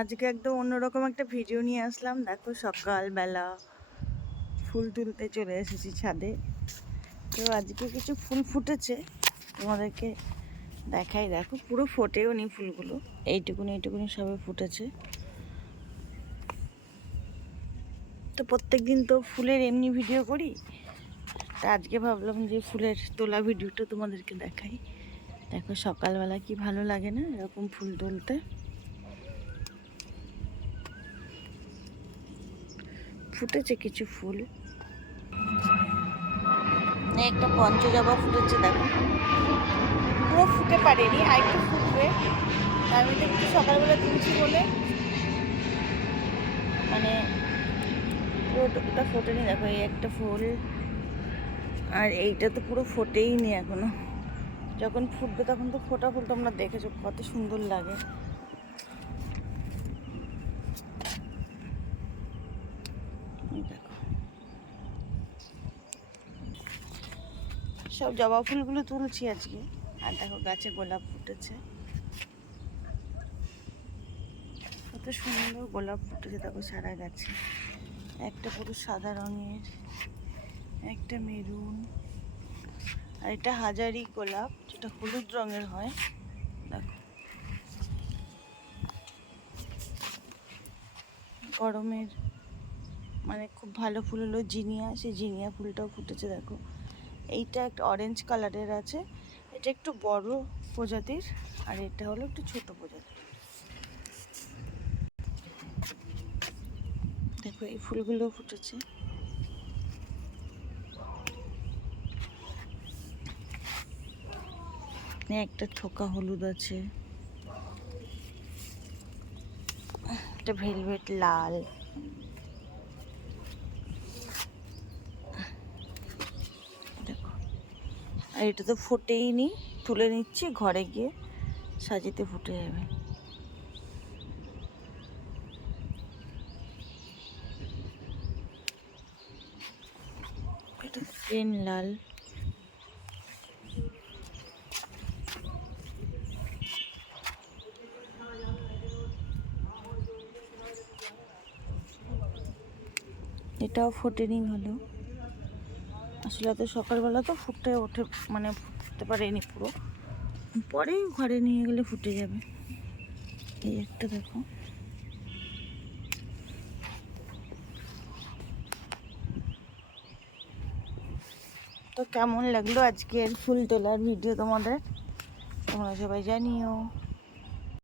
আজকে একদম অন্যরকম একটা ভিডিও নিয়ে আসলাম। দেখো সকালবেলা ফুল তুলতে চলে এসেছি ছাদে। তো আজকে কিছু ফুল ফুটেছে, তোমাদেরকে দেখাই। দেখো পুরো ফোটেও নি ফুলগুলো, এইটুকুনি সবে ফুটেছে। তো প্রত্যেক দিন তো ফুলের এমনি ভিডিও করি, তা আজকে ভাবলাম যে ফুলের তোলা ভিডিওটা তোমাদেরকে দেখাই। দেখো সকালবেলা কি ভালো লাগে না এরকম ফুল তুলতে। ফুটেছে কিছু ফুল, একটা পঞ্চজবা ফুটেছে দেখো, পুরো ফুটে পারেনি, আর একটু ফুটবে। আমি তো একটু সকালবেলা তুলছি বলে মানে পুরোটা ফোটেনি। দেখো এই একটা ফুল, আর এইটা তো পুরো ফোটেই নি এখনো। যখন ফুটবে তখন তো ফোটা ফুল তোমরা দেখেছো কত সুন্দর লাগে। দেখো সব জবা ফুলগুলো তুলছি আজকে। আর দেখো গাছে গোলাপ ফুটেছে, কত সুন্দর গোলাপ ফুটেছে দেখো সারা গাছে। একটা পুরো সাদা রঙের, একটা মেরুন, আর এটা হাজারি গোলাপ যেটা হলুদ রঙের হয়। দেখো গরমের মানে খুব ভালো ফুল হলো জিনিয়া, সেই জিনিয়া ফুলটাও ফুটেছে দেখো। এইটা একটা অরেঞ্জ কালারের আছে, এটা একটু বড় প্রজাতির, আর এটা হলো একটু ছোট প্রজাতির। দেখো এই ফুলগুলো ফুটেছে। একটা থোকা হলুদ আছে, একটা ভেলভেট লাল, দেখো। আর এটা তো ফোটেই নি, তুলে নিচ্ছি, ঘরে গিয়ে সাজিতে ফুটে যাবে। এটা প্লেন লাল, এটাও ফোটেনি হলো। আসলে এত সকালবেলা তো ফুটে ওঠে, মানে ফুটতে পারেনি পুরো, পরে ঘরে নিয়ে গেলে ফুটে যাবে। এই একটা দেখো। তো কেমন লাগলো আজকের ফুল তোলার ভিডিও তোমাদের, তোমরা সবাই জানিও।